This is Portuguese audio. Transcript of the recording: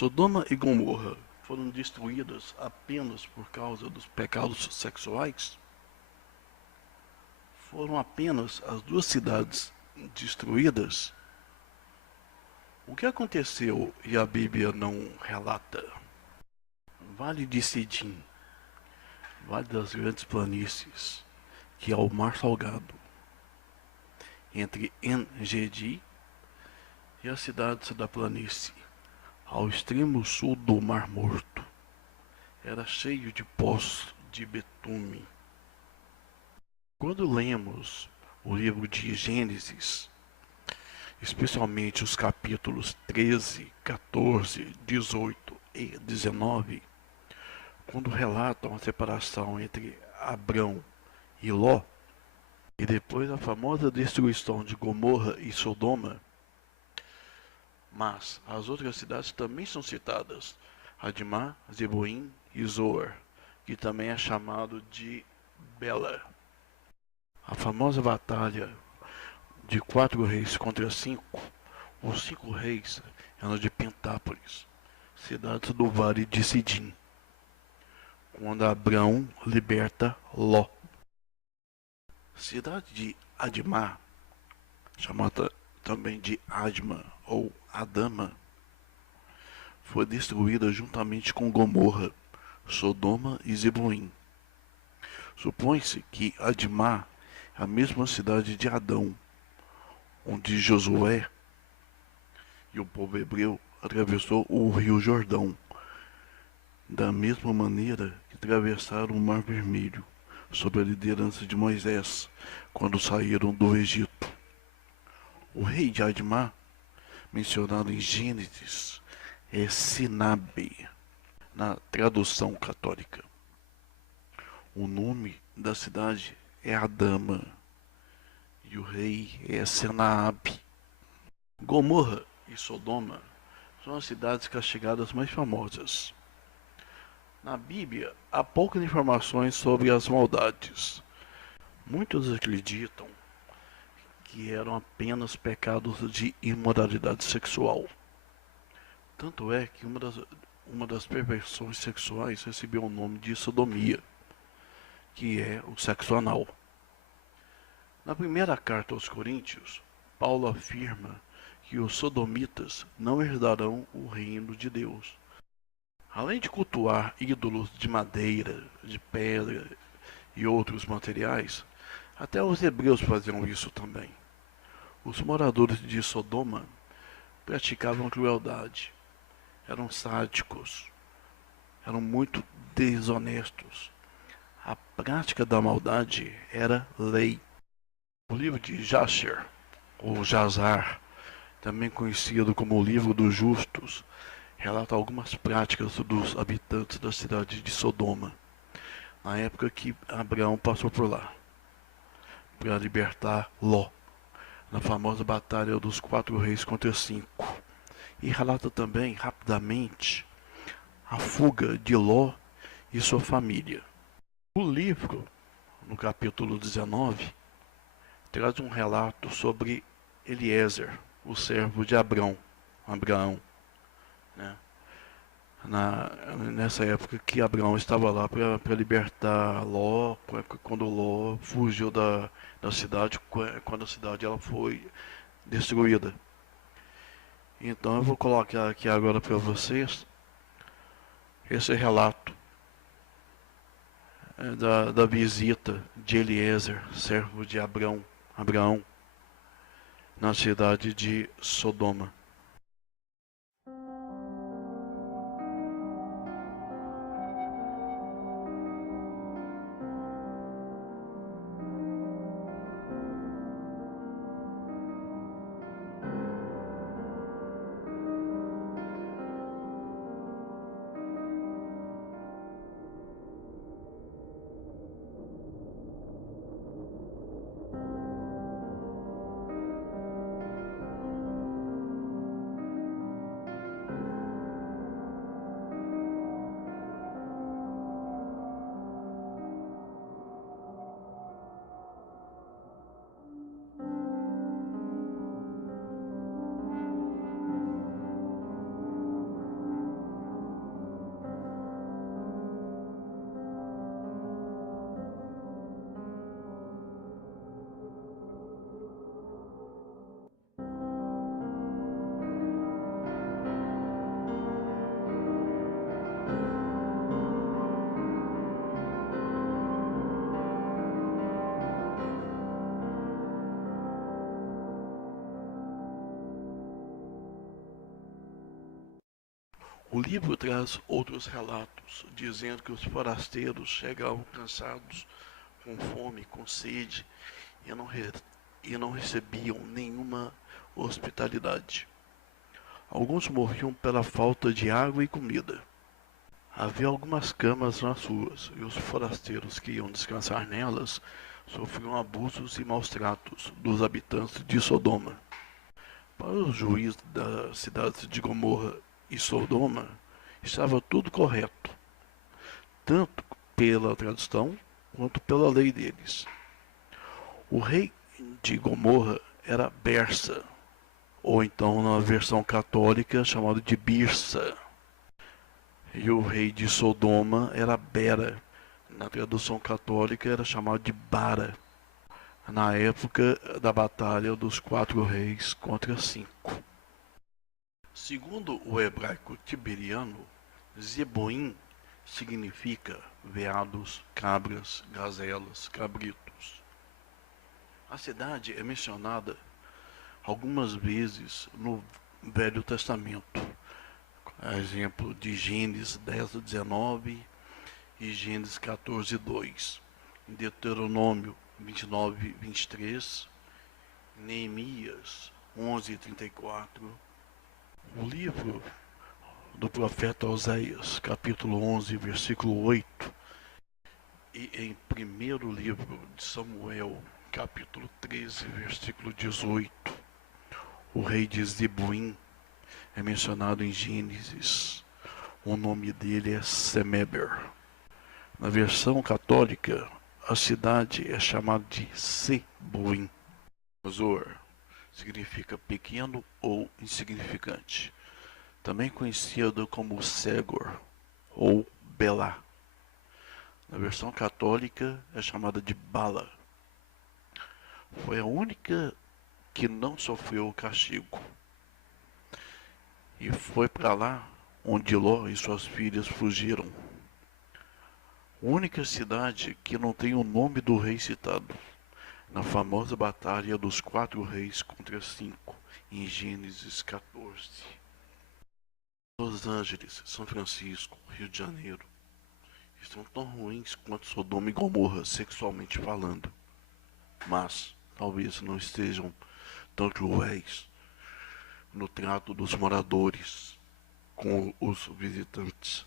Sodoma e Gomorra foram destruídas apenas por causa dos pecados sexuais? Foram apenas as duas cidades destruídas? O que aconteceu e a Bíblia não relata? Vale de Sidim, Vale das Grandes Planícies, que é o Mar Salgado, entre En-Gedi e as cidades da planície, ao extremo sul do Mar Morto, era cheio de poços de betume. Quando lemos o livro de Gênesis, especialmente os capítulos 13, 14, 18 e 19, quando relatam a separação entre Abrão e Ló, e depois a famosa destruição de Gomorra e Sodoma, mas as outras cidades também são citadas, Admá, Zeboim e Zoar, que também é chamado de Bela. A famosa batalha de 4 reis contra 5, os 5 reis eram de Pentápolis, cidades do Vale de Sidim, quando Abrão liberta Ló. Cidade de Admá, chamada também de Adma ou Adama, foi destruída juntamente com Gomorra, Sodoma e Zeboim. Supõe-se que Admá é a mesma cidade de Adão, onde Josué e o povo hebreu atravessou o rio Jordão, da mesma maneira que atravessaram o Mar Vermelho, sob a liderança de Moisés, quando saíram do Egito. O rei de Admá, mencionado em Gênesis, é Sinabe, na tradução católica. O nome da cidade é Adama, e o rei é Senaabe. Gomorra e Sodoma são as cidades castigadas mais famosas. Na Bíblia, há poucas informações sobre as maldades. Muitos acreditam que eram apenas pecados de imoralidade sexual. Tanto é que uma das perversões sexuais recebeu o nome de sodomia, que é o sexo anal. Na primeira carta aos Coríntios, Paulo afirma que os sodomitas não herdarão o reino de Deus. Além de cultuar ídolos de madeira, de pedra e outros materiais, até os hebreus faziam isso também. Os moradores de Sodoma praticavam crueldade, eram sádicos, eram muito desonestos. A prática da maldade era lei. O livro de Jasher, ou Jazar, também conhecido como o livro dos justos, relata algumas práticas dos habitantes da cidade de Sodoma, na época que Abraão passou por lá, para libertar Ló, na famosa batalha dos 4 reis contra 5. E relata também, rapidamente, a fuga de Ló e sua família. O livro, no capítulo 19, traz um relato sobre Eliezer, o servo de Abraão, né? Nessa época que Abraão estava lá para libertar Ló, quando Ló fugiu da cidade, quando a cidade ela foi destruída. Então eu vou colocar aqui agora para vocês esse relato da visita de Eliezer, servo de Abraão, na cidade de Sodoma. O livro traz outros relatos, dizendo que os forasteiros chegavam cansados, com fome, com sede, e não recebiam nenhuma hospitalidade. Alguns morriam pela falta de água e comida. Havia algumas camas nas ruas, e os forasteiros que iam descansar nelas sofriam abusos e maus tratos dos habitantes de Sodoma. Para os juízes das cidades de Gomorra e Sodoma, estava tudo correto, tanto pela tradição quanto pela lei deles. O rei de Gomorra era Bersa, ou então na versão católica chamado de Birsa. E o rei de Sodoma era Bera, na tradução católica era chamado de Bara, na época da batalha dos 4 reis contra 5. Segundo o hebraico tiberiano, Zeboim significa veados, cabras, gazelas, cabritos. A cidade é mencionada algumas vezes no Velho Testamento, a exemplo de Gênesis 10:19 e Gênesis 14:2, Deuteronômio 29:23, Neemias 11:34, o livro do profeta Oséias, capítulo 11, versículo 8, e em primeiro livro de Samuel, capítulo 13, versículo 18, o rei de Zeboim é mencionado em Gênesis. O nome dele é Semeber. Na versão católica, a cidade é chamada de Seboim. Zor significa pequeno ou insignificante, também conhecido como Segor ou Belá. Na versão católica é chamada de Bala. Foi a única que não sofreu o castigo. E foi para lá onde Ló e suas filhas fugiram. Única cidade que não tem o nome do rei citado na famosa batalha dos 4 reis contra 5, em Gênesis 14. Los Angeles, São Francisco, Rio de Janeiro estão tão ruins quanto Sodoma e Gomorra, sexualmente falando, mas talvez não estejam tão cruéis no trato dos moradores com os visitantes.